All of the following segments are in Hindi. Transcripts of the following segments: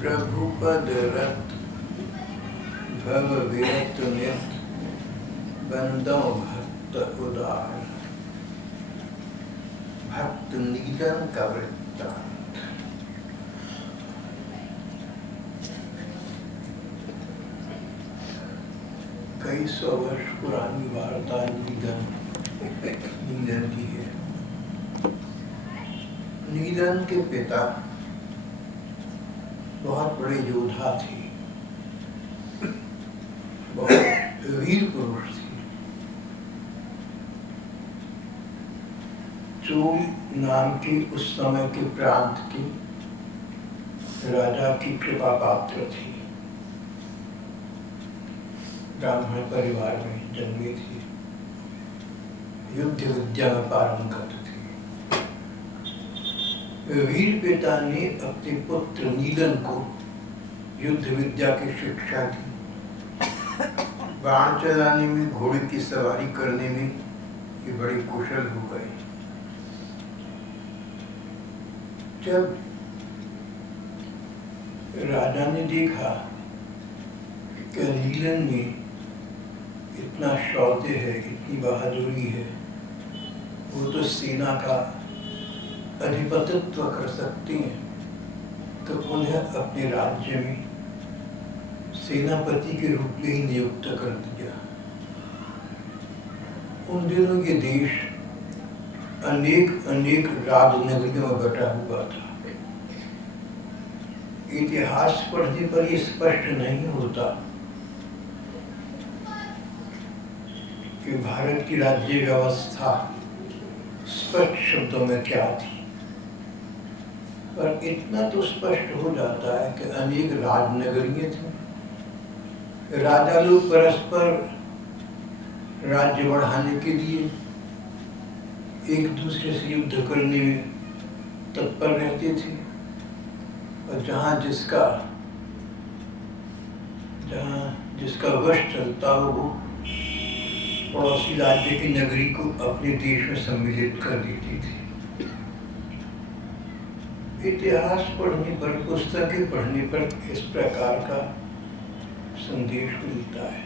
प्रभुपद रत भव विरत नित बंदो भक्त उदार। भक्त नीदन का वृत्तांत। कई सौ वर्ष पुरानी वार्ता नीदन की है। नीदन के पिता बहुत बड़े योद्धा थे, बहुत वीर पुरुष थे। चूल नाम के उस समय के प्रांत के राजा की कृपा पात्र थी। ब्राह्मण परिवार में जन्मे थे, युद्ध विद्या में पारंगत थे। वीर पिता ने अपने पुत्र नीदन को युद्ध विद्या की शिक्षा दी। बाण चलाने में, घोड़े की सवारी करने में ये बड़े कुशल हो गए। जब राजा ने देखा कि नीदन में इतना शौर्य है, इतनी बहादुरी है, वो तो सेना का अधिपतित्व कर सकते हैं, तो उन्हें अपने राज्य में सेनापति के रूप में ही नियुक्त कर दिया। उन दिनों ये देश अनेक राजनगरियों में बटा हुआ था। इतिहास पढ़ने पर यह स्पष्ट नहीं होता कि भारत की राज्य व्यवस्था स्पष्ट शब्दों में क्या थी, पर इतना तो स्पष्ट हो जाता है कि अनेक राजनगरियां थी। राजा लोग परस्पर राज्य बढ़ाने के लिए एक दूसरे से युद्ध करने में तत्पर रहते थे, और जहाँ जिसका वश चलता हो वो पड़ोसी राज्य की नगरी को अपने देश में सम्मिलित कर देती थी। इतिहास पढ़ने पर, पुस्तकें पढ़ने पर इस प्रकार का संदेश मिलता है।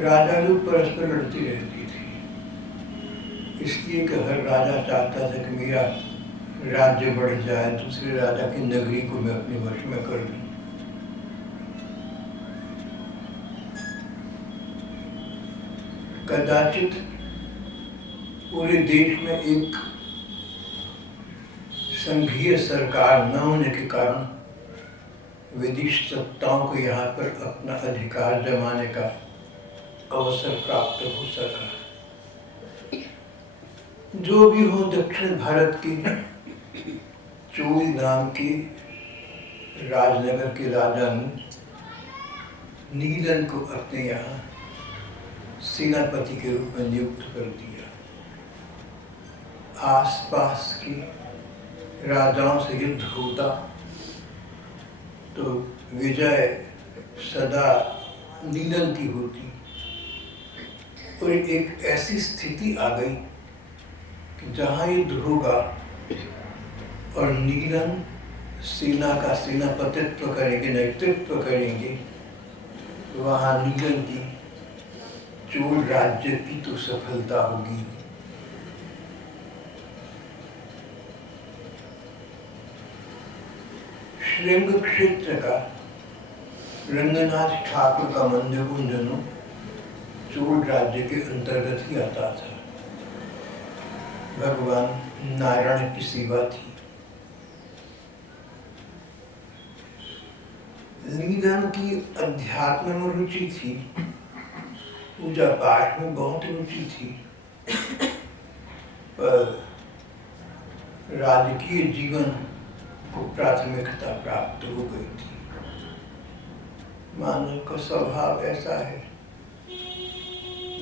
राजा लोग परस्पर लड़ती रहती थी, इसलिए कि हर राजा चाहता था कि मेरा राज्य बढ़ जाए, दूसरे राजा की नगरी को मैं अपने वश में कर लूं। कदाचित पूरे देश में एक संघीय सरकार न होने के कारण विदेशी सत्ताओं को यहाँ पर अपना अधिकार जमाने का अवसर प्राप्त हो सका। जो भी हो, दक्षिण भारत के चूल नाम के राजनगर के राजा ने नीदन को अपने यहाँ सेनापति के रूप में नियुक्त कर दिया। आसपास के राजाओं से युद्ध होता तो विजय सदा नीदन की होती, और एक ऐसी स्थिति आ गई कि जहाँ युद्ध होगा और नीदन सेना का सेनापतित्व करेंगे, नेतृत्व करेंगे, वहाँ नीदन की चूल राज्य की तो सफलता होगी। श्रृंग क्षेत्र का रंगनाथ ठाकुर का मंदिर उन दिनों चूल राज्य के अंतर्गत ही आता था। भगवान नारायण की सेवा थी। नीदन की अध्यात्म में रुचि थी, पूजा पाठ में बहुत रुचि थी, पर राजकीय जीवन को प्राथमिकता प्राप्त हो गई थी। मानव का स्वभाव ऐसा है,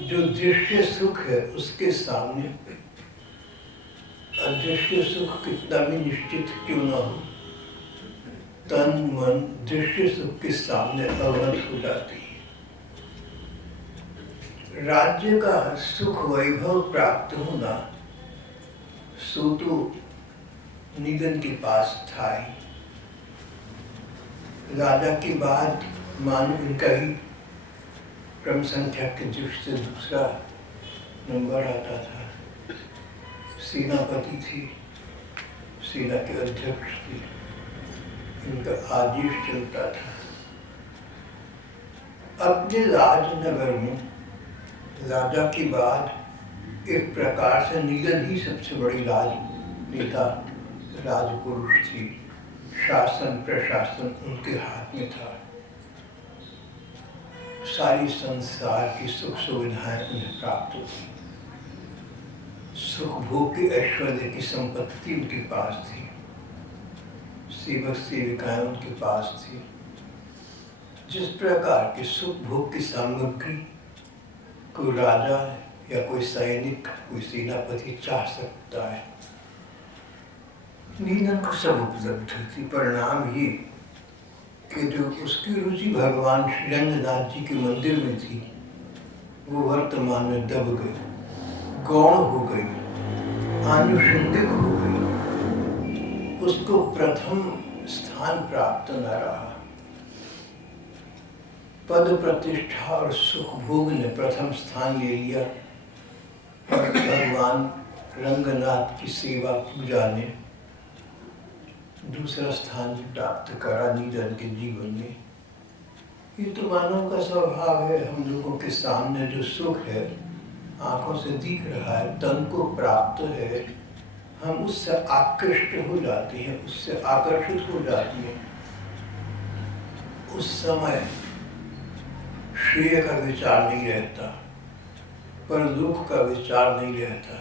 जो दृश्य सुख है उसके सामने अदृश्य सुख कितना भी निश्चित क्यों न हो, तन मन दृश्य सुख के सामने अवनत हो जाती है। राज्य का सुख वैभव प्राप्त होना सो तो नीदन के पास था ही, राजा के बाद मानो इनका ही क्रम संख्या की दृष्टि से दूसरा नंबर आता था। सेनापति थे, सेना के अध्यक्ष थे, इनका आदेश चलता था। अपने राजनगर में राजा के बाद एक प्रकार से नीलन ही सबसे बड़ी राजनेता, राजपुरुष थी। शासन प्रशासन उनके हाथ में था। सारी संसार की सुख सुविधाएं उन्हें प्राप्त थी। सुख भोग की ऐश्वर्य की संपत्ति उनके पास थी। सेवक सेविकाएं उनके पास थी। जिस प्रकार के सुख भोग की सामग्री कोई राजा या कोई सैनिक, कोई सेनापति चाह सकता है, नीलन को सब उपलब्ध थी। परिणाम ये कि जो उसकी रुचि भगवान श्री रंगनाथ जी के मंदिर में थी, वो वर्तमान में दब गई, गौण हो गई, आनुषंगिक हो गई। उसको प्रथम स्थान प्राप्त न रहा। पद प्रतिष्ठा और सुख भोग ने प्रथम स्थान ले लिया और भगवान रंगनाथ की सेवा पूजा ने दूसरा स्थान प्राप्त करा नीलन के जीवन में। ये तो मानव का स्वभाव है। हम लोगों के सामने जो सुख है, आंखों से दिख रहा है, तन को प्राप्त है, हम उससे आकृष्ट हो जाते हैं, उससे आकर्षित हो जाते हैं। उस समय श्रेय का विचार नहीं रहता, पर दुख का विचार नहीं रहता।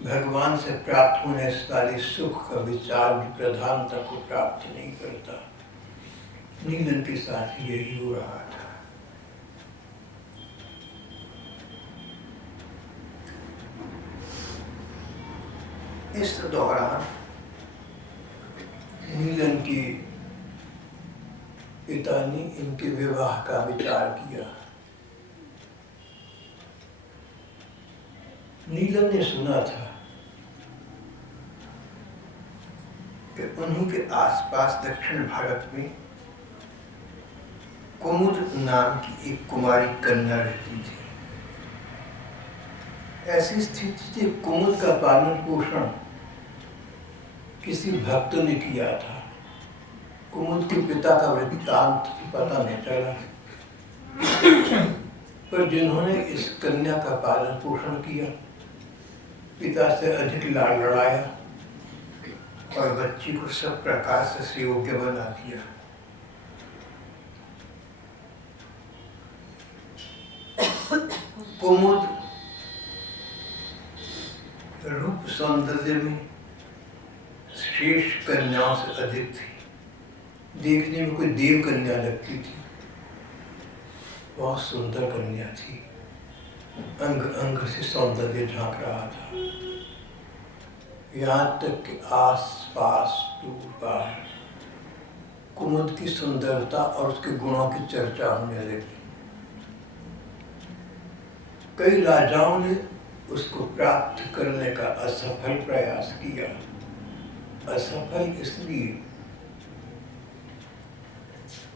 भगवान से प्राप्त होने वाले सुख का विचार भी प्रधानता को प्राप्त नहीं करता। नीलन के साथ यही हो रहा था। इस दौरान नीलन के पिता ने इनके विवाह का विचार किया। नीलन ने सुना था कि उन्हीं के आसपास दक्षिण भारत में कुमुद नाम की एक कुमारी कन्या रहती थी। ऐसी स्थिति थी, कुमुद का पालन पोषण किसी भक्त ने किया था। कुमुद के पिता का वृत्तांत पता नहीं चला, पर जिन्होंने इस कन्या का पालन पोषण किया, पिता से अधिक लाड़ लड़ाया और बच्ची को सब प्रकार से योग्य बना दिया। कुमुद रूप सौंदर्य में शेष कन्याओं से अधिक थी। देखने में कोई देव कन्या लगती थी। बहुत सुंदर कन्या थी। अंग अंग से सौंदर्य झांक रहा था। यहाँ तक कि आस पास दूर पार कुमुद की सुंदरता और उसके गुणों की चर्चा होने लगी। कई राजाओं ने उसको प्राप्त करने का असफल प्रयास किया। असफल इसलिए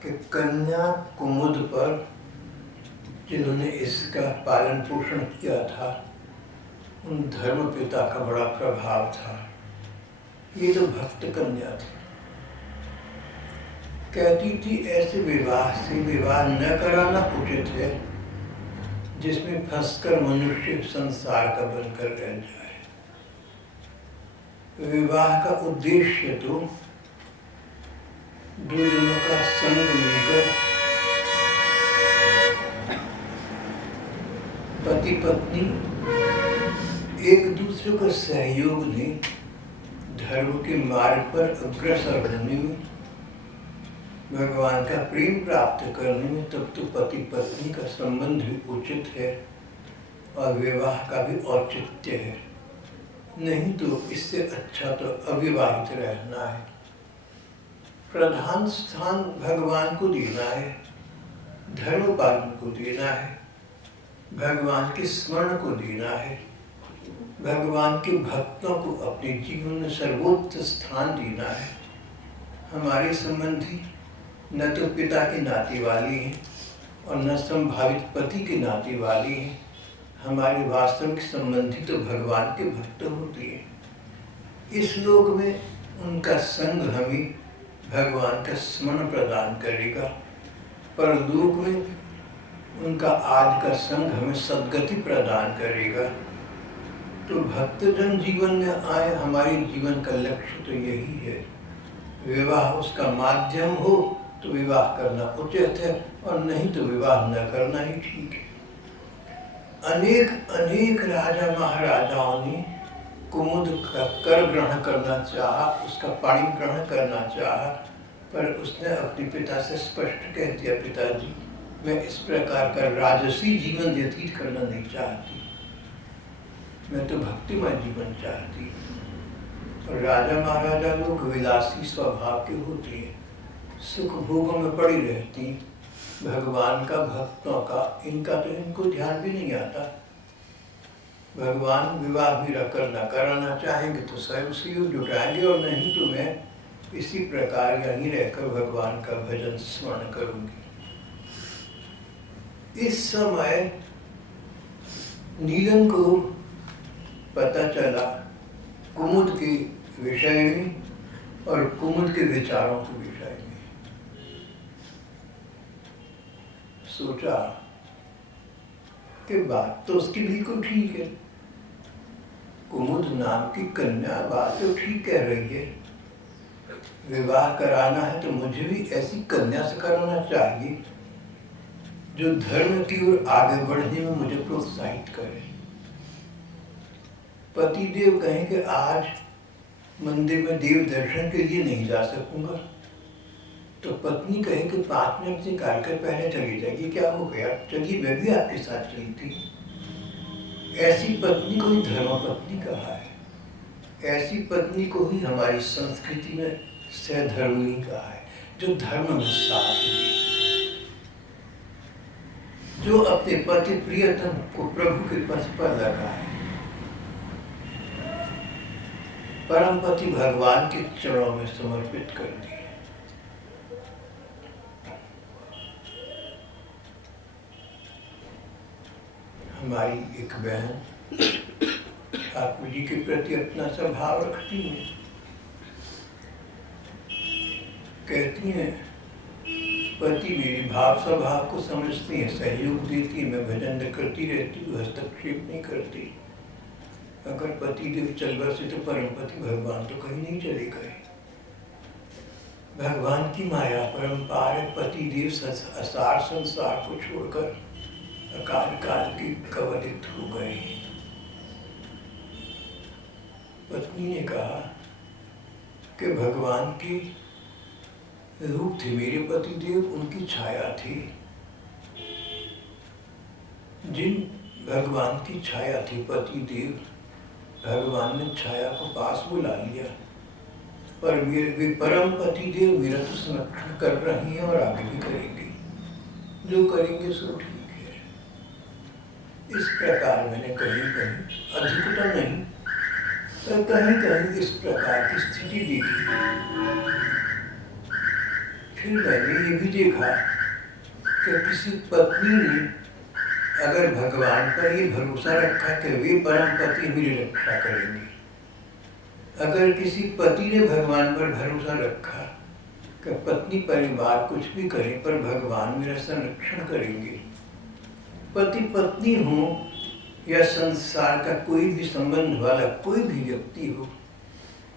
कि कन्या कुमुद पर जिन्होंने इसका पालन पोषण किया था, उन धर्म पिता का बड़ा प्रभाव था। ये तो भक्त कन्या थी। कहती थी ऐसे विवाह से विवाह न कराना उचित है जिसमें फंसकर मनुष्य संसार का बनकर रह जाए। विवाह का उद्देश्य तो दो जनों का संग मिलकर पति पत्नी एक दूसरे को सहयोग दें, धर्म के मार्ग पर अग्रसर होने में, भगवान का प्रेम प्राप्त करने में, तब तो पति पत्नी का संबंध भी उचित है और विवाह का भी औचित्य है। नहीं तो इससे अच्छा तो अविवाहित रहना है। प्रधान स्थान भगवान को देना है, धर्म पालन को देना है, भगवान के स्मरण को देना है, भगवान के भक्तों को अपने जीवन में सर्वोच्च स्थान देना है। हमारे संबंधी न तो पिता की नाती वाली है और न संभावित पति की नाती वाली है। हमारी वास्तविक संबंधी तो भगवान के भक्त होती है। इस लोक में उनका संग हमें भगवान का स्मरण प्रदान करेगा, पर लोक में उनका आज का संग हमें सद्गति प्रदान करेगा। तो भक्तजन जीवन में आए, हमारे जीवन का लक्ष्य तो यही है। विवाह उसका माध्यम हो तो विवाह करना उचित है, और नहीं तो विवाह न करना ही ठीक है। अनेक अनेक राजा महाराजाओं ने कुमुद का कर ग्रहण करना चाहा, उसका पाणी ग्रहण करना चाहा, पर उसने अपने पिता से स्पष्ट कह दिया, पिताजी मैं इस प्रकार का राजसी जीवन व्यतीत करना नहीं चाहती, मैं तो भक्तिमय जीवन चाहती। और राजा महाराजा लोग विलासी स्वभाव के होते हैं, सुख भोगों में पड़ी रहती, भगवान का भक्तों का इनका तो इनको ध्यान भी नहीं आता। भगवान विवाह भी करना कराना चाहेंगे तो स्वयं से जुटाएंगे, और नहीं तो मैं इसी प्रकार यहीं रहकर भगवान का भजन स्मरण करूंगी। इस समय नीलम को पता चला कुमुद के विषय में और कुमुद के विचारों के विषय में। सोचा कि बात तो उसकी बिल्कुल ठीक है, कुमुद नाम की कन्या बात तो ठीक कह रही है, विवाह कराना है तो मुझे भी ऐसी कन्या से कराना चाहिए जो धर्म की ओर आगे बढ़ने में मुझे प्रोत्साहित करे। पतिदेव कहें कि आज मंदिर में देव दर्शन के लिए नहीं जा सकूंगा, तो पत्नी कहे कि 5 मिनट निकाल कर पहले चली जाएगी, क्या हो गया, चलिए मैं भी आपके साथ चली थी। ऐसी पत्नी को ही धर्मपत्नी कहा है, ऐसी पत्नी को ही हमारी संस्कृति में सहधर्मिणी कहा है, जो धर्म में साथ है, जो अपने पति प्रियतम को प्रभु के पथ पर लगा है, परम पति भगवान के चरणों में समर्पित कर दिए। हमारी एक बहन ठाकुर जी के प्रति अपना स्वभाव रखती है, कहती हैं पति मेरी भाव स्वभाव को समझती है, सहयोग देती है, मैं भजन करती रहती हूँ, हस्तक्षेप नहीं करती। अगर पति देव चल बसे तो परम पति भगवान तो कहीं नहीं चले गए। भगवान की माया परम्पार है, पति देव असार संसार को छोड़कर अकाल काल की कवलित हो गए। पत्नी ने कहा कि भगवान के रूप थे मेरे पति देव, उनकी छाया थी, जिन भगवान की छाया थी पति देव, भगवान ने छाया को पास बुला लिया, पर वे परम पति देव मेरा तो संरक्षण कर रही हैं और आगे भी करेंगे, जो करेंगे सो ठीक है। इस प्रकार मैंने कहीं कहीं, अधिक तो नहीं पर कहीं कहीं इस प्रकार की स्थिति देखी। फिर मैंने ये भी देखा कि किसी पत्नी ने अगर भगवान पर ये भरोसा रखा कि वे परम पति मेरी रक्षा करेंगे, अगर किसी पति ने भगवान पर भरोसा रखा कि पत्नी परिवार कुछ भी करे पर भगवान मेरा संरक्षण करेंगे, पति पत्नी हो या संसार का कोई भी संबंध वाला कोई भी व्यक्ति हो,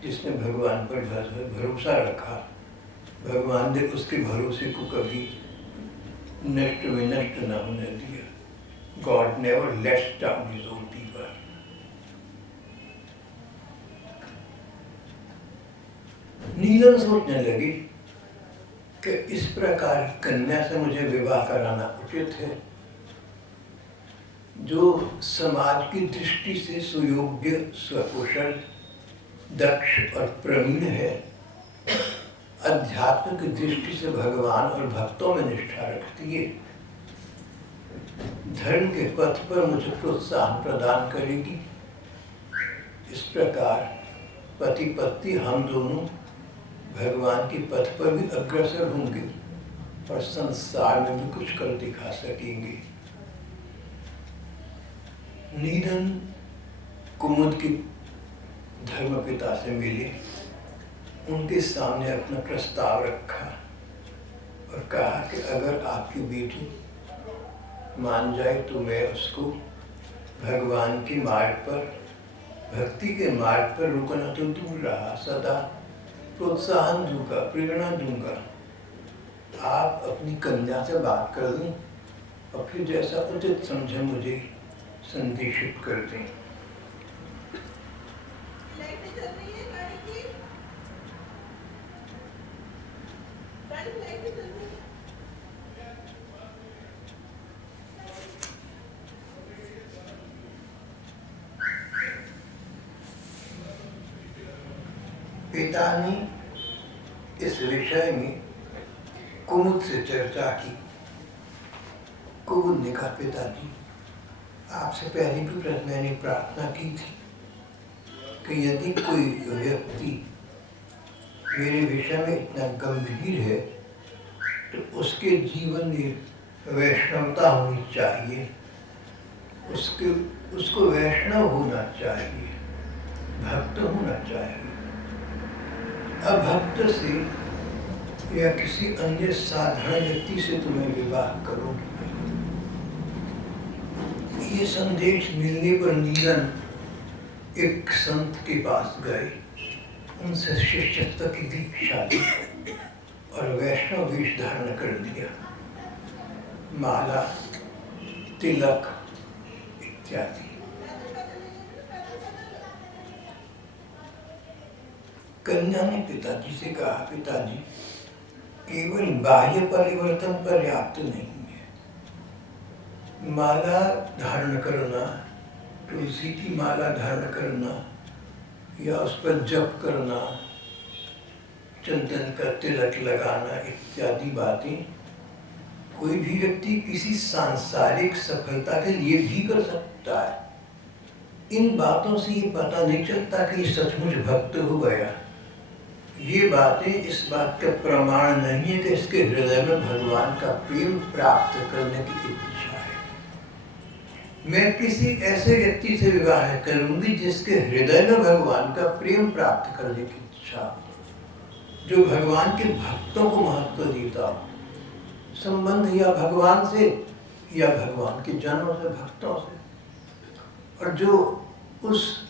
जिसने भगवान पर भरोसा रखा, भगवान ने उसके भरोसे को कभी नष्ट में नष्ट न होने दिया। God never lets down his own people. नीलम सोचने लगी कि इस प्रकार कन्या से मुझे विवाह कराना उचित है, जो समाज की दृष्टि से सुयोग्य, स्वकुशल, दक्ष और प्रवीण है, अध्यात्म की दृष्टि से भगवान और भक्तों में निष्ठा रखती है, धर्म के पथ पर मुझे प्रोत्साहन प्रदान करेगी। इस प्रकार पति पत्नी हम दोनों भगवान के पथ पर भी अग्रसर होंगे और संसार में भी कुछ कर दिखा सकेंगे। नीलन कुमुद के धर्मपिता से मिले, उनके सामने अपना प्रस्ताव रखा और कहा कि अगर आपकी बेटी मान जाए तो मैं उसको भगवान के मार्ग पर, भक्ति के मार्ग पर रुकना तो दूर रहा, सदा प्रोत्साहन दूंगा, प्रेरणा दूंगा। आप अपनी कन्या से बात कर लें और फिर जैसा उचित समझे मुझे संदेशित कर दें। पिता ने इस विषय में कुमुद से चर्चा की। कुमुद ने कहा, पिताजी आपसे पहले भी मैंने प्रार्थना की थी कि यदि कोई व्यक्ति मेरे विषय में इतना गंभीर है तो उसके जीवन में वैष्णवता होनी चाहिए, उसको वैष्णव होना चाहिए, भक्त होना चाहिए। अभक्त से या किसी अन्य साधारण व्यक्ति से तुम्हें विवाह करोगे। ये संदेश मिलने पर नीलन एक संत के पास गए, उनसे शिष्यत्व की दीक्षा ली और वैष्णव वेश धारण कर लिया, माला, तिलक इत्यादि। कन्या ने पिताजी से कहा, पिताजी केवल बाह्य परिवर्तन पर्याप्त नहीं है। माला धारण करना, तुलसी की माला धारण करना या उस पर जप करना, चंदन का तिलक लगाना इत्यादि बातें कोई भी व्यक्ति किसी सांसारिक सफलता के लिए भी कर सकता है। इन बातों से ये पता नहीं चलता कि सचमुच भक्त हो गया। ये बातें इस बात का प्रमाण नहीं है कि इसके हृदय में भगवान का प्रेम प्राप्त करने की इच्छा है। मैं किसी ऐसे व्यक्ति से विवाह करूंगी जिसके हृदय में भगवान का प्रेम प्राप्त करने की इच्छा, जो भगवान के भक्तों को महत्व देता हो, संबंध या भगवान से या भगवान के जनों से, भक्तों से। और जो उस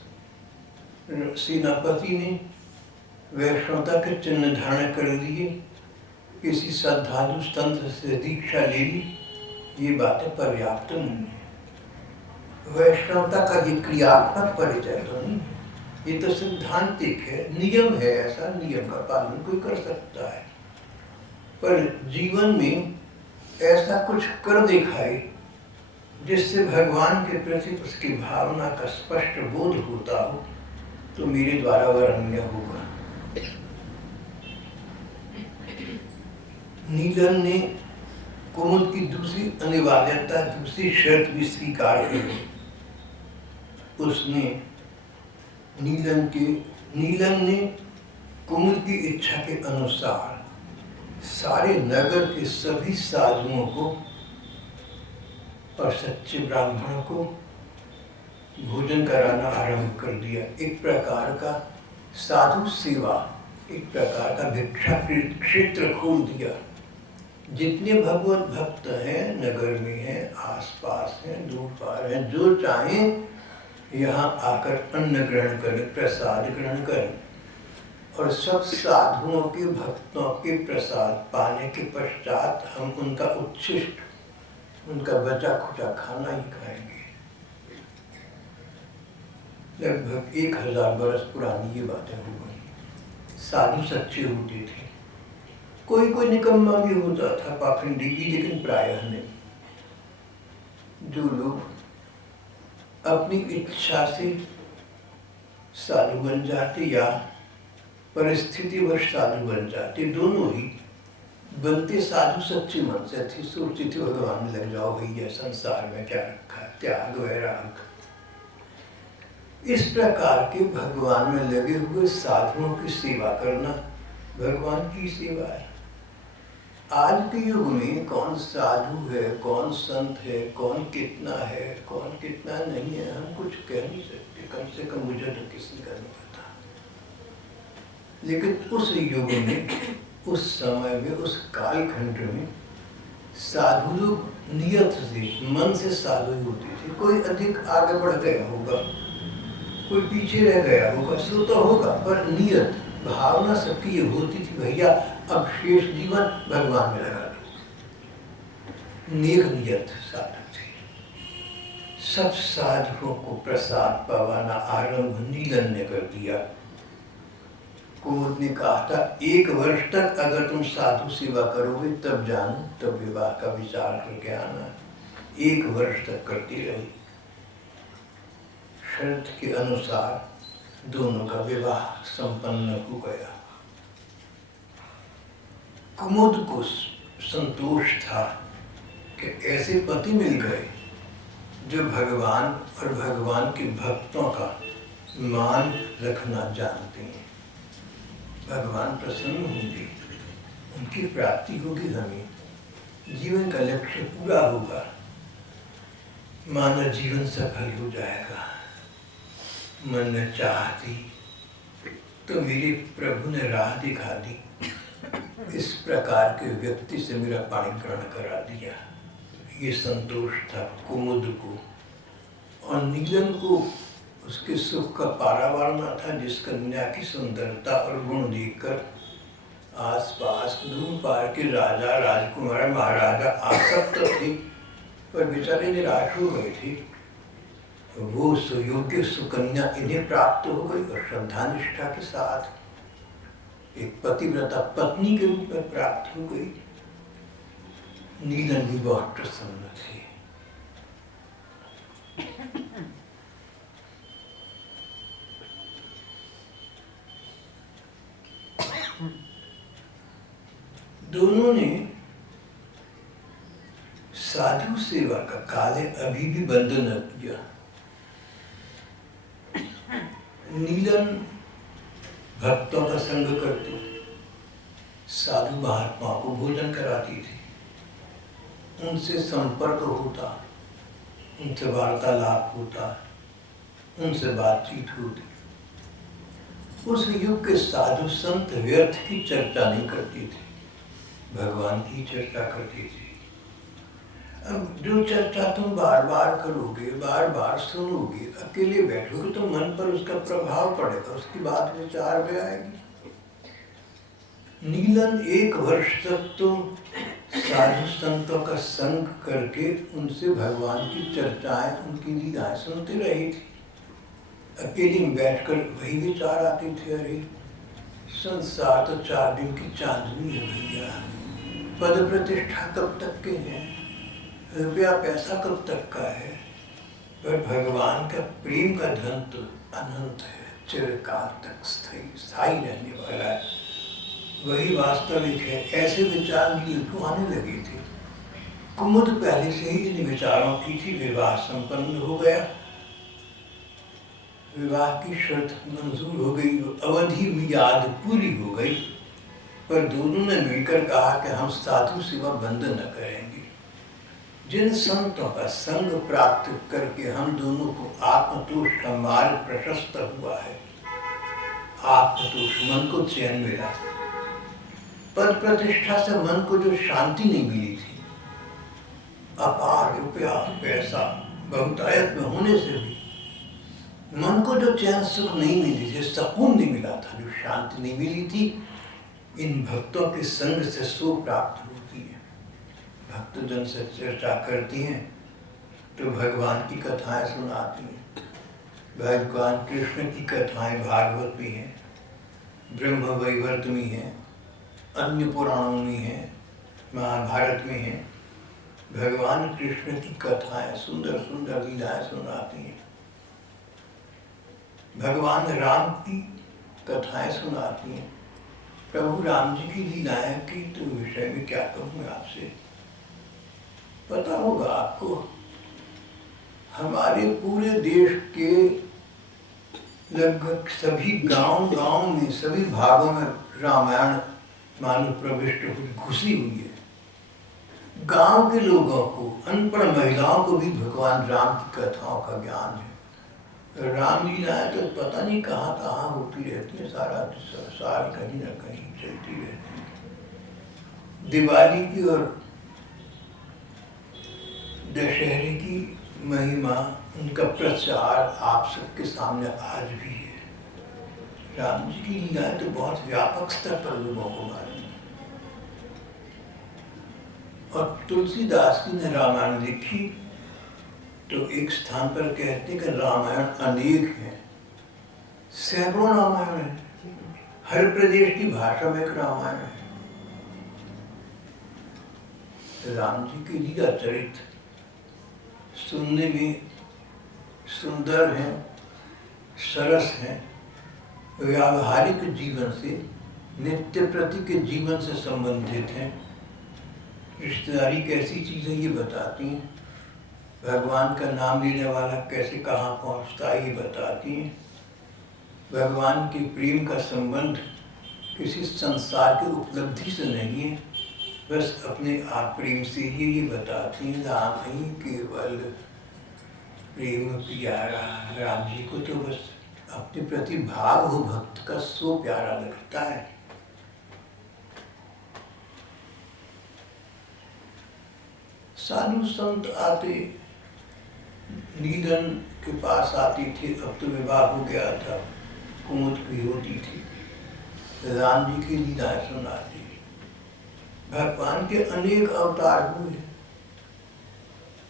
सेनापति ने वैष्णवता के चिन्ह धारण कर लिए, किसी साधु तंत्र से दीक्षा ले ली, ये बातें पर्याप्त नहीं है। वैष्णवता का ये क्रियात्मक परिचय तो नहीं है, ये तो सिद्धांतिक है, नियम है। ऐसा नियम का पालन कोई कर सकता है, पर जीवन में ऐसा कुछ कर दिखाए जिससे भगवान के प्रति उसकी भावना का स्पष्ट बोध होता हो, तो मेरे द्वारा वरण्य होगा। नीलन ने कुमुद की दूसरी अनिवार्यता, दूसरी शर्त भी स्वीकार की। उसने नीलन ने कुमुद की इच्छा के अनुसार सारे नगर के सभी साधुओं को और सच्चे ब्राह्मणों को भोजन कराना आरंभ कर दिया। एक प्रकार का साधु सेवा, एक प्रकार का भिक्षा क्षेत्र खोल दिया। जितने भगवत भक्त हैं नगर में हैं, आसपास हैं, दूर पार हैं, जो चाहें यहाँ आकर अन्न ग्रहण करें, प्रसाद ग्रहण करें। और सब साधुओं के, भक्तों के प्रसाद पाने के पश्चात हम उनका उच्छिष्ट, उनका बचा खुचा खाना ही खाएंगे। लगभग 1000 बरस पुरानी ये बातें हो गई। साधु सच्चे होते थे, कोई कोई निकम्मा भी होता था, पाखंडी भी, लेकिन प्रायः नहीं। जो लोग अपनी इच्छा से साधु बन जाते या परिस्थितिवश साधु बन जाते, दोनों ही बनते साधु सच्चे मन से थे, सोचते थे भगवान में लग जाओ भैया, संसार में क्या रखा है, त्याग वैराग। इस प्रकार के भगवान में लगे हुए साधुओं की सेवा करना भगवान की सेवा है। आज के युग में कौन साधु है, कौन संत है, कौन कितना है, कौन कितना नहीं है, हम कुछ कह नहीं सकते। कम से कम मुझे तो किसी का नहीं पता। लेकिन उस युग में, उस समय में, उस कालखंड में साधु लोग नियत से, मन से साधु ही होते थे। कोई अधिक आगे बढ़ गया होगा, कोई पीछे रह गया होगा, सो तो होगा, पर नियत भावना सबकी ये होती थी, भैया अब शेष जीवन भगवान में लगा दो। नेक नियत साधु थे। सब साधुओं को प्रसाद पावाना आरंभ नीलन ने कर दिया। कुमुद ने कहा था 1 वर्ष तक अगर तुम साधु सेवा करोगे तब जानो, तब विवाह का विचार करके आना। 1 वर्ष तक करती रही। शर्त के अनुसार दोनों का विवाह संपन्न हो गया। कुमुद को संतोष था कि ऐसे पति मिल गए जो भगवान और भगवान के भक्तों का मान रखना जानते हैं। भगवान प्रसन्न होंगे, उनकी प्राप्ति होगी, हमें जीवन का लक्ष्य पूरा होगा, मानव जीवन सफल हो जाएगा। मन ने चाहती तो मेरे प्रभु ने राह दिखा दी। इस प्रकार के व्यक्ति से मेरा पाणी ग्रहण करा दिया। ये संतोष था कुमुद को। और नीलन को उसके सुख का पारावार न था, जिस कन्या की सुंदरता और गुण देखकर आसपास दूर पार के राजा, राजकुमार, महाराजा आसक्त थे, पर बेचारे निराश हो गए थे। वो सुयोग्य सुकन्या इन्हें प्राप्त हो गई और श्रद्धा निष्ठा के साथ एक पतिव्रता पत्नी के रूप में प्राप्त हो गई। नीलन भी बहुत प्रसन्न थे। दोनों ने साधु सेवा का कार्य अभी भी बंद न किया। नीलन भक्तों का संग करती, साधु महात्माओं को भोजन कराती थी, उनसे संपर्क होता, उनसे वार्तालाप होता, उनसे बातचीत होती। उस युग के साधु संत व्यर्थ की चर्चा नहीं करती थी, भगवान की चर्चा करती थी। अब जो चर्चा तुम बार बार करोगे, बार बार सुनोगे, अकेले बैठोगे तो मन पर उसका प्रभाव पड़ेगा, उसकी बात विचार में आएगी। नीलन 1 वर्ष तक तो साधु संतों का संग करके उनसे भगवान की चर्चाएं, उनकी लीलाएं सुनती रही थी। अकेली में बैठकर वही विचार आते थे, अरे संसार तो 4 दिन की चांदनी है भैया, पद प्रतिष्ठा कब तक के हैं, रुपया पैसा कब तक का है, पर भगवान का प्रेम का धन तो अनंत है, चिरकाल तक स्थायी रहने वाला है, वही वास्तविक है। ऐसे विचार नील को आने लगे थे। कुमुद पहले से ही इन विचारों की थी। विवाह संपन्न हो गया, विवाह की शर्त मंजूर हो गई, अवधि मियाद पूरी हो गई, पर दोनों ने मिलकर कहा कि हम साधु सेवा बंद न करेंगे। जिन संतों का संग प्राप्त करके हम दोनों को आत्मतोष का मार्ग प्रशस्त हुआ है, आत्मतोष मन को चैन मिला, पद प्रतिष्ठा से मन को जो शांति नहीं मिली थी, अपार रुपया पैसा बहुतायत में होने से भी मन को जो चैन सुख नहीं मिली थी, सुकून नहीं मिला था, जो शांति नहीं मिली थी, इन भक्तों के संग से सो प्राप्त होती है। भक्तजन से चर्चा करती हैं तो भगवान की कथाएं सुनाती हैं। भगवान कृष्ण की कथाएं भागवत में हैं, ब्रह्म वैवर्त में हैं, अन्य पुराणों में हैं, महाभारत में हैं। भगवान कृष्ण की कथाएं, सुंदर सुंदर लीलाएं सुनाती हैं। भगवान राम की कथाएं सुनाती हैं। प्रभु राम जी की लीलाएं की तो विषय में क्या कहूँ आपसे, पता होगा आपको। हमारे पूरे देश के लगभग सभी गांव में, सभी भागों में रामायण मानो प्रविष्ट हुई, घुसी हुई है। गांव के लोगों को, अनपढ़ महिलाओं को भी भगवान राम की कथाओं का ज्ञान है। रामलीलाएं तो पता नहीं कहाँ कहाँ होती रहती हैं, सारा साल कहीं ना कहीं चलती रहती है। दिवाली की और दशहरे की महिमा, उनका प्रचार आप सबके सामने आज भी है। राम जी की लीलाएं तो बहुत व्यापक स्तर पर लोगों को मालूम है। और तुलसीदास जी ने रामायण लिखी तो एक स्थान पर कहते हैं कि रामायण अनेक हैं, सैकड़ों रामायण है, हर प्रदेश की भाषा में एक रामायण है। राम जी की लीला चरित्र सुनने में सुंदर हैं, सरस हैं, व्यावहारिक जीवन से, नित्य प्रति के जीवन से संबंधित हैं। रिश्तेदारी कैसी चीज़ है ये बताती हैं, भगवान का नाम लेने वाला कैसे कहाँ पहुँचता है ये बताती हैं। भगवान के प्रेम का संबंध किसी संसार की उपलब्धि से नहीं है, बस अपने आप प्रेम से ही ये बताती हैं। राम ही केवल प्रेम प्यारा, राम जी को तो बस अपने प्रति भाव हो भक्त का सो प्यारा लगता है। साधु संत आते, नीलन के पास आती थी, अब तो विवाह हो गया था, कुमुद भी होती थी, राम जी की लीलाएं सुनाती। भगवान के अनेक अवतार हुए,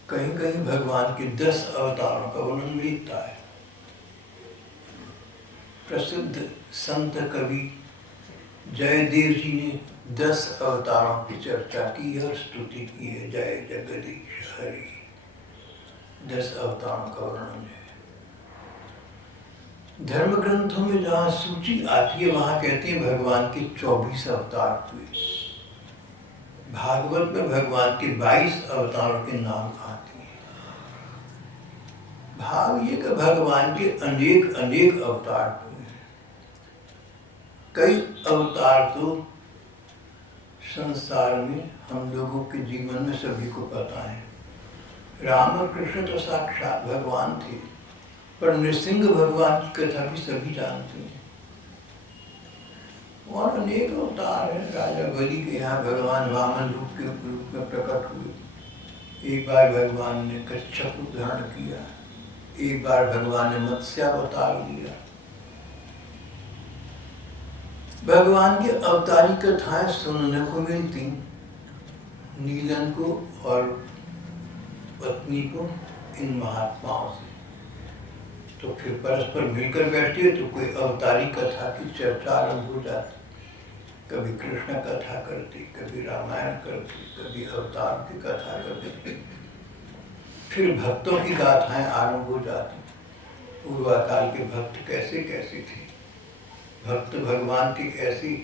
कहीं कहीं भगवान के 10 अवतारों का वर्णन मिलता है। प्रसिद्ध संत कवि जयदेव जी ने 10 अवतारों की चर्चा की है और स्तुति की है। जय जगदीश हरि, 10 अवतारों का वर्णन है। धर्म ग्रंथों में जहाँ सूची आती है वहाँ कहते हैं भगवान के 24 अवतार हुए। भागवत में भगवान के 22 अवतारों के नाम आते हैं। भाव ये कि भगवान के अनेक अनेक अवतार हुए। कई अवतार तो संसार में हम लोगों के जीवन में सभी को पता है। राम और कृष्ण तो साक्षात भगवान थे, पर नृसिंह भगवान की कथा भी सभी जानते हैं। और अनेक अवतार हैं। राजा बलि के यहाँ भगवान वामन रूप में प्रकट हुए। एक बार भगवान ने कच्छप धारण किया, एक बार भगवान ने मत्स्यावतार लिया। भगवान की अवतारी कथाएं सुनने को मिलती, नीलन को और पत्नी को इन महात्माओं से। तो फिर परस्पर मिलकर बैठते हैं तो कोई अवतारी कथा की चर्चा आरंभ हो जाती। कभी कृष्ण कथा करती, कभी रामायण करती, कभी अवतार की कथा करती। फिर भक्तों की गाथाएं आरंभ हो जाती। पूर्वाकाल के भक्त कैसे कैसे थे, भक्त भगवान की ऐसी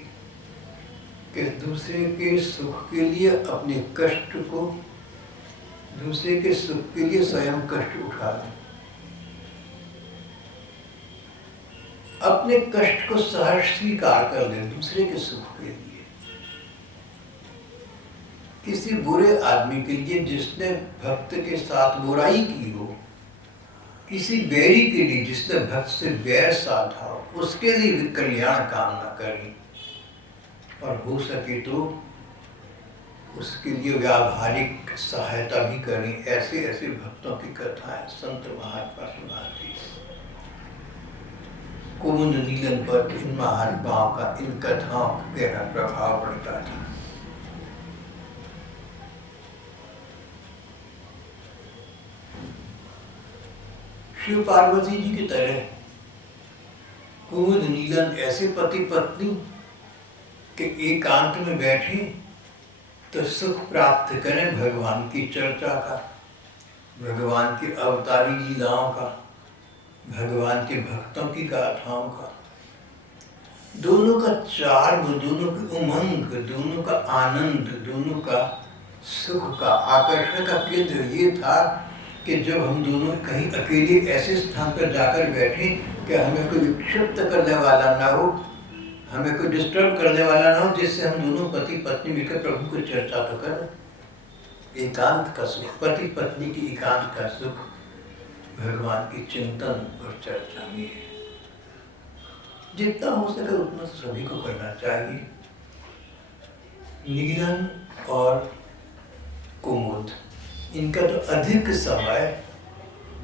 कि दूसरे के सुख के लिए अपने कष्ट को, दूसरे के सुख के लिए स्वयं कष्ट उठा लें, अपने कष्ट को सहर्ष स्वीकार कर लें दूसरे के सुख के लिए। किसी बुरे आदमी के लिए जिसने भक्त के साथ बुराई की हो, किसी बैरी के लिए जिसने भक्त से बैर साधा हो, उसके लिए भी कल्याण कामना करें और हो सके तो उसके लिए व्यावहारिक सहायता भी करें। ऐसे ऐसे भक्तों की कथाएं संत महात्मा सुनाते हैं। कुमुद नीलन पर इन महात्माओं का, इन कथाओं का गहरा प्रभाव पड़ता था। शिव पार्वती जी की तरह कुमुद नीलन ऐसे पति पत्नी के एकांत में बैठे तो सुख प्राप्त करें भगवान की चर्चा का, भगवान की अवतारी लीलाओं का, भगवान के भक्तों की गाथाओं का। दोनों का चार्म, दोनों की उमंग, दोनों का आनंद, दोनों का सुख का आकर्षण का केंद्र ये था कि जब हम दोनों कहीं अकेले ऐसे स्थान पर जाकर बैठे कि हमें कोई विक्षिप्त करने वाला ना हो, हमें कोई डिस्टर्ब करने वाला ना हो, जिससे हम दोनों पति पत्नी मिलकर प्रभु को चर्चा तो करें। एकांत का सुख, पति पत्नी की एकांत का सुख भगवान की चिंतन और चर्चा में है। जितना हो सके उतना तो सभी को करना चाहिए। नीलन और कुमुद, इनका तो अधिक समय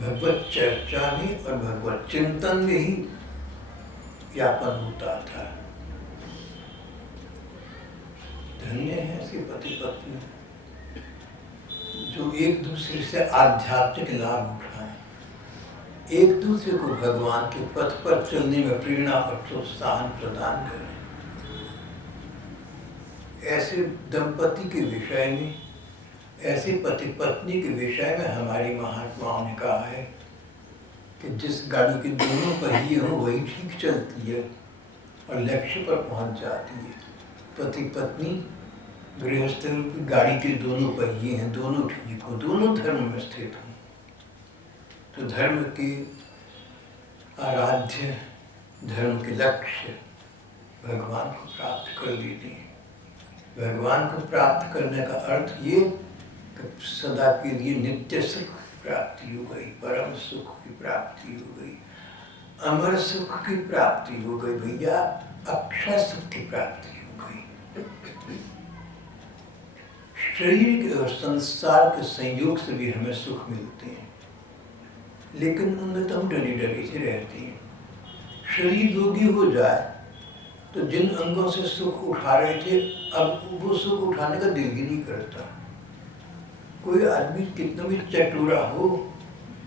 भगवत चर्चा में और भगवत चिंतन में ही यापन होता था। धन्य है ऐसे पति पत्नी जो एक दूसरे से आध्यात्मिक लाभ उठाएं, एक दूसरे को भगवान के पथ पर चलने में प्रेरणा और प्रोत्साहन प्रदान करें। ऐसे दंपति के विषय में, ऐसे पति पत्नी के विषय में हमारी महात्माओं ने कहा है कि जिस गाड़ी के दोनों पहिए हों वही ठीक चलती है और लक्ष्य पर पहुंच जाती है। पति पत्नी गृहस्थ की गाड़ी के दोनों पहिए हैं, दोनों ठीक हो, दोनों धर्म में स्थित हों, तो धर्म के आराध्य, धर्म के लक्ष्य भगवान को प्राप्त कर लेते हैं। भगवान को प्राप्त करने का अर्थ ये कि सदा के लिए नित्य सुख की प्राप्ति हो गई, परम सुख की प्राप्ति हो गई, अमर सुख की प्राप्ति हो गई, भैया अक्षय सुख की प्राप्ति हो गई। शरीर के और संसार के संयोग से भी हमें सुख मिलते हैं, लेकिन उनमें तो हम डरी डरी से रहते हैं। शरीर रोगी हो जाए तो जिन अंगों से सुख उठा रहे थे अब वो सुख उठाने का दिल ही नहीं करता। कोई आदमी कितना भी चटुरा हो,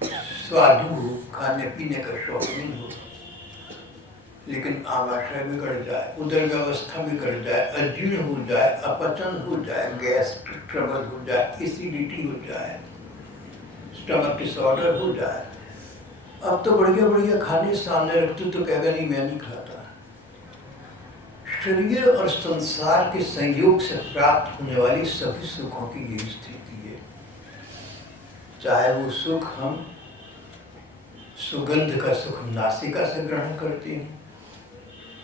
स्वादु हो, खाने पीने का शौकीन हो, लेकिन आमाशय बिगड़ जाए, उदर व्यवस्था बिगड़ जाए, अजीर्ण हो जाए, अपचन हो जाए, गैस ट्रबल हो जाए, एसिडिटी हो जाए, स्टमक डिसऑर्डर हो जाए, अब तो बढ़िया बढ़िया खाने सामने रखते तो कहेगा नहीं मैं नहीं खाता। शरीर और संसार के संयोग से प्राप्त होने वाली सभी सुखों की यही स्थिति है। चाहे वो सुख हम सुगंध का सुख नासिका से ग्रहण करते हैं,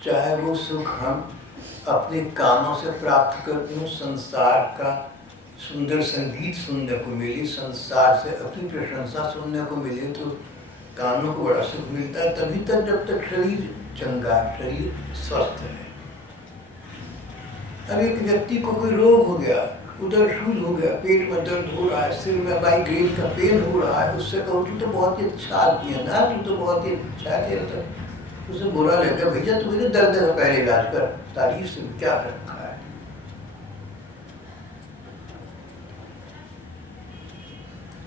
चाहे वो सुख हम अपने कानों से प्राप्त करते हैं, संसार का सुंदर संगीत सुनने को मिले, संसार से अपनी प्रशंसा सुनने को मिले तो कानों को बड़ा सुख मिलता है। तभी तक जब तक शरीर चंगा, शरीर स्वस्थ है। अब एक व्यक्ति को कोई रोग हो गया, उधर शूल हो गया, पेट में दर्द हो रहा है, सिर में माइग्रेन का पेन हो रहा है, उससे कहो तू तो बहुत ही अच्छा आदमी है ना, तू तो बहुत ही अच्छा है, उसे बुरा लग गया, भैया तू मेरे दर्द का पहले इलाज कर, तारीफ से क्या रखा है।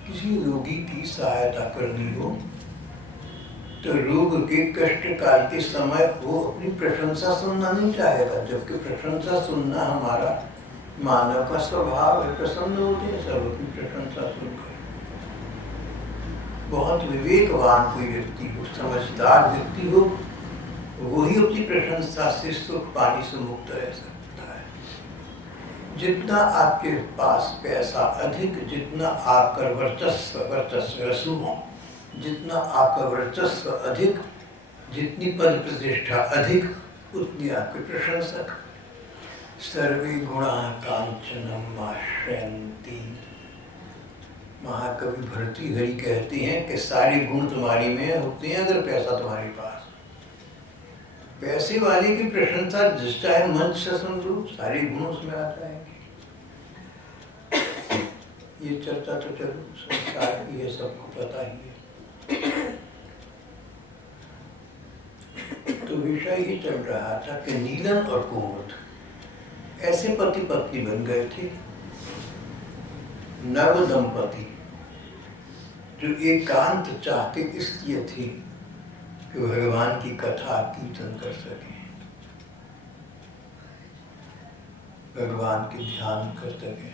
किसी रोगी की सहायता करनी हो तो रोग के कष्ट काल के समय वो अपनी प्रशंसा सुनना नहीं चाहेगा, जबकि प्रशंसा सुनना हमारा मानव का स्वभाव है। प्रसन्न होते हैं सब अपनी प्रशंसा सुनकर। बहुत विवेकवान कोई व्यक्ति हो, समझदार व्यक्ति हो, वही अपनी प्रशंसा से सुख पानी से मुक्त रह सकता है। जितना आपके पास पैसा अधिक, जितना आपका वर्चस्व रसू हो, जितना आपका वर्चस्व अधिक, जितनी पद प्रतिष्ठा अधिक, उतनी आपके प्रशंसक। सर्वे गुणा कांचनम आश्रयन्ति। महाकवि भर्तृहरि कहते हैं कि सारे गुण तुम्हारी में होते हैं अगर पैसा तुम्हारे पास। पैसे वाले की प्रशंसा जिस चाहे मंच से सुन लो, सारे गुण उसमें आ जाएंगे। ये चर्चा तो चलो संसार की है, सबको पता ही है। तो विषय ये चल रहा था कि नीलन और कुमुद ऐसे पति पत्नी बन गए थे, नव दंपति जो एकांत चाहते इसलिए थे कि भगवान की कथा कीर्तन कर सके, भगवान के ध्यान कर सके,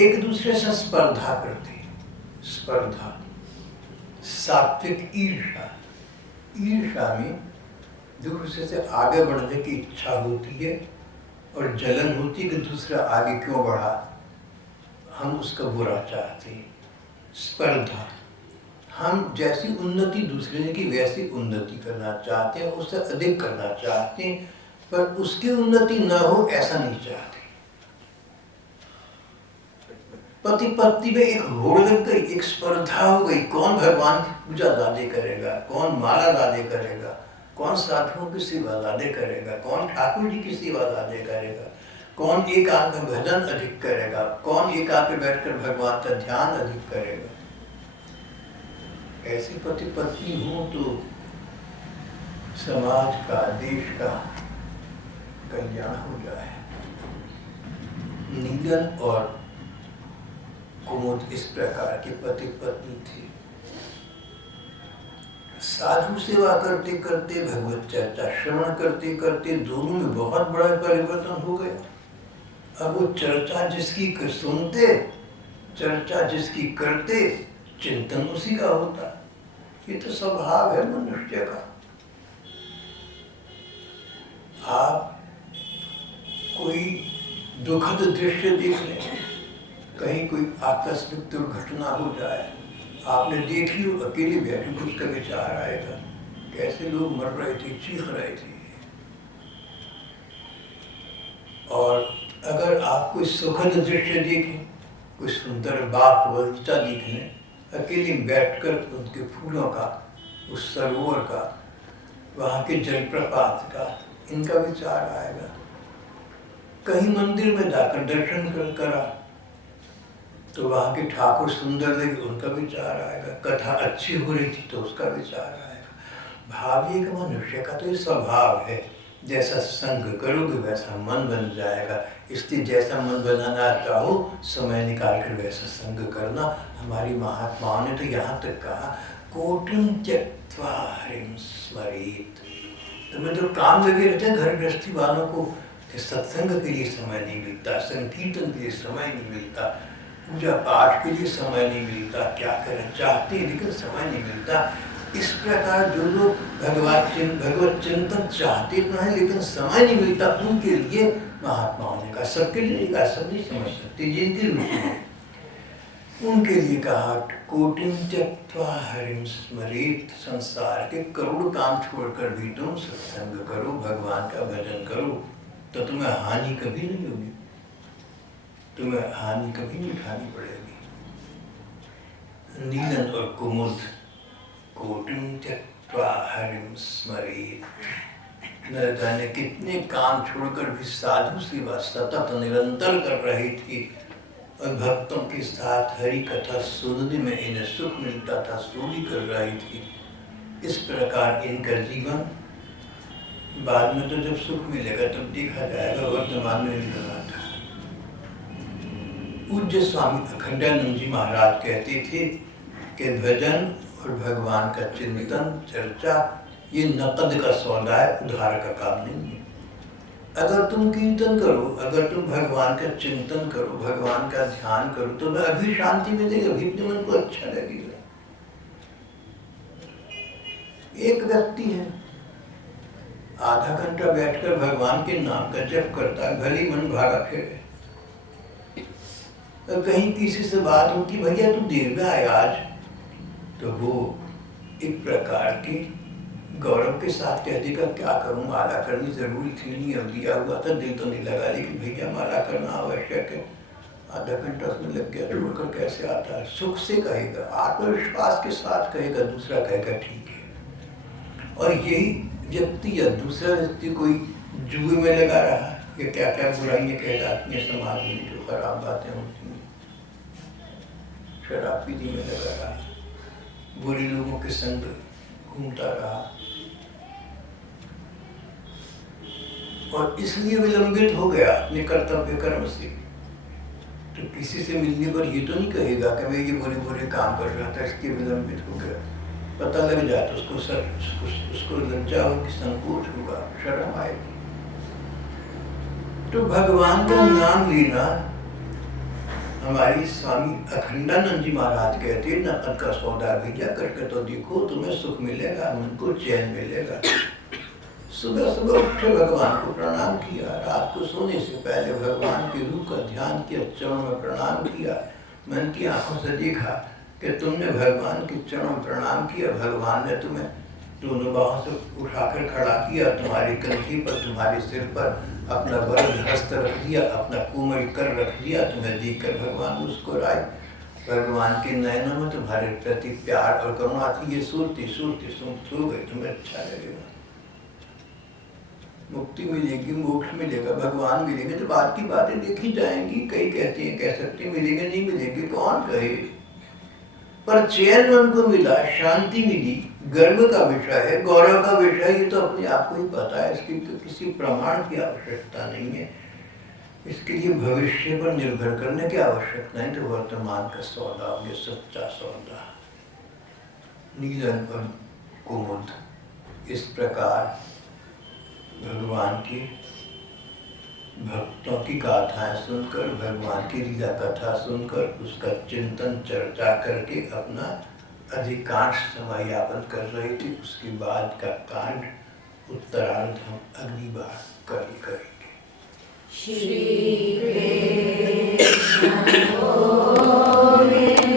एक दूसरे से स्पर्धा करते। स्पर्धा, सात्विक ईर्षा, ईर्षा में दूसरे से आगे बढ़ने की इच्छा होती है और जलन होती है कि दूसरा आगे क्यों बढ़ा, हम उसका बुरा चाहते हैं। स्पर्धा, हम जैसी उन्नति दूसरे ने की वैसी उन्नति करना चाहते हैं, उससे अधिक करना चाहते हैं, पर उसकी उन्नति न हो ऐसा नहीं चाहते। पति पत्नी में एक होड़ लग गई, एक स्पर्धा हो गई, कौन भगवान की पूजा ज्यादा करेगा, कौन माला ज्यादा करेगा, कौन साधुओं की सेवा ज्यादा करेगा, कौन ठाकुर जी की सेवा ज्यादा करेगा, कौन एकांत में भजन अधिक करेगा, कौन एकांत में बैठकर भगवान का ध्यान अधिक करेगा। ऐसे पति पत्नी हो तो समाज का, देश का कल्याण हो जाए। नीलन और कुमुद इस प्रकार के पति पत्नी थे। साधु सेवा करते करते, भगवत चर्चा श्रवण करते करते दोनों में बहुत बड़ा परिवर्तन हो गया। अब वो चर्चा जिसकी सुनते, चर्चा जिसकी करते, चिंतन उसी का होता। ये तो स्वभाव है मनुष्य का। आप कोई दुखद दृश्य देख लें, कहीं कोई आकस्मिक दुर्घटना हो जाए, आपने देखी हो, अकेले बैठे कुछ का विचार आएगा, कैसे लोग मर रहे थे, चीख रहे थे। और अगर आप कोई सुखद दृश्य देखें, कोई सुंदर बाग बगीचा देख लें, अकेले बैठकर उनके फूलों का, उस सरोवर का, वहाँ के जलप्रपात का, इनका विचार आएगा। कहीं मंदिर में जाकर दर्शन करा तो वहाँ के ठाकुर सुंदर लगे, उनका विचार आएगा। कथा अच्छी हो रही थी तो उसका विचार आएगा। भावी का मनुष्य का तो ये स्वभाव है, जैसा संग करोगे वैसा मन बन जाएगा। इसलिए जैसा मन बनाना चाहो, समय निकाल कर वैसा संग करना। हमारी महात्माओं ने तो यहाँ तक कहा, कोटिं त्यक्त्वा हरिं स्मरेत। तुम्हें तो काम लगे रहते हैं घर गृहस्थी वालों को कि सत्संग के लिए समय नहीं मिलता, संकीर्तन के लिए समय नहीं मिलता, पूजा पाठ के लिए समय नहीं मिलता, क्या करें, चाहते हैं लेकिन समय नहीं मिलता। इस प्रकार जो लोग भगवत चिंतन चाहते तो हैं लेकिन समय नहीं मिलता, उनके लिए महात्माओं ने कहा, सबके लिए नहीं कहा, सब नहीं समझ सकते, जिनकी रुचि है उनके लिए कहा, कोटिं त्यक्त्वा हरिं स्मरेत। संसार के करोड़ काम छोड़कर भी तुम सत्संग करो, भगवान का भजन करो, तो तुम्हें हानि कभी नहीं होगी, तुम्हें हानि कभी नहीं उठानी पड़ेगी। नीलन और कुमुद कोटिं त्यक्त्वा हरिं स्मरेत। न जाने कितने काम छोड़कर भी साधु सेवा सतत निरंतर कर रही थी और भक्तों के साथ हरि कथा सुनने में इन्हें सुख मिलता था, सो भी कर रही थी। इस प्रकार इनका जीवन बाद में तो जब सुख मिलेगा तब देखा जाएगा, वर्तमान में निकल रहा था। पूज्य स्वामी अखंडानंद जी महाराज कहते थे कि भजन और भगवान का चिंतन चर्चा ये नकद का सौदा है, उधार का काम नहीं है। अगर तुम कीर्तन करो, अगर तुम भगवान का चिंतन करो, भगवान का ध्यान करो, तो अभी शांति मिलेगी, अभी अपने मन को अच्छा लगेगा। एक व्यक्ति है आधा घंटा बैठकर भगवान के नाम का जप करता है, भले मन भागा फिरे। तो कहीं किसी से बात होती, भैया तू देर में आया आज, तो वो एक प्रकार की गौरव के साथ कह देगा, क्या करूं, माला करनी जरूरी थी, नहीं अब दिया हुआ था, दिल तो नहीं लगा, लेकिन भैया माला करना आवश्यक है। आधा घंटा उसमें लग गया, छोड़कर कैसे आता है। सुख से कहेगा, आत्मविश्वास के साथ कहेगा, दूसरा कहेगा ठीक है। और यही व्यक्ति या दूसरा व्यक्ति कोई जुए में लगा रहा है, ये क्या क्या बुराइयां कहलाती हैं समाज में, जो खराब बातें होती हैं, शराब पीने में लगा रहा, बुरे लोगों के संग घूमता रहा और इसलिए विलंबित हो गया अपने कर्तव्य कर्म से। तो किसी से मिलने पर ये तो नहीं कहेगा कि मैं ये बुरे बुरे काम कर रहा था, इसलिए विलंबित हो गया। पता लग जाए तो उसको लज्जा होगी, संकोच होगा, शर्म आएगी। तो भगवान का नाम लेना, हमारी स्वामी अखंडानंद जी महाराज कहते, नकद का सौदा भैया करके तो देखो, तुम्हें सुख मिलेगा, मन को चैन मिलेगा। सुबह सुबह उठे, भगवान को प्रणाम किया, रात को सोने से पहले भगवान के रूप का ध्यान किया, चरणों में प्रणाम किया, मन की आंखों से देखा कि तुमने भगवान के चरणों में प्रणाम किया, भगवान ने तुम्हें दोनों बाहों से उठाकर खड़ा किया, तुम्हारे कंधे पर, तुम्हारे सिर पर अपना वरद हस्त रख दिया, अपना कोमल कर रख दिया, तुम्हें देखकर भगवान मुस्कुराए। भगवान के नयनों में तुम्हारे प्रति प्यार और करुणा थी। ये सूरती सूरती सो गए, तुम्हें अच्छा लगेगा, मुक्ति मिलेगी, मोक्ष मिलेगा, भगवान मिलेंगे, तो बात की बातें देखी जाएंगी। कई कहते हैं, कह सकते हैं मिलेंगे, नहीं मिलेंगे, कौन कहे, पर चैन उनको मिला, शांति मिली, गर्व का विषय है, गौरव का विषय, ये तो अपने आप को ही पता है, इसकी तो किसी प्रमाण की आवश्यकता नहीं है, इसके लिए भविष्य पर निर्भर करने की आवश्यकता है। तो वर्तमान का सौदा हो गया, सच्चा सौदा, नीलन और कुमुद। इस प्रकार भगवान की भक्तों की गाथाएं सुनकर, भगवान की लीला कथा सुनकर, उसका चिंतन चर्चा करके अपना अधिकांश समय यापन कर रहे थे। उसके बाद का कांड उत्तरार्ध हम अगली बार करेंगे। श्री कृष्ण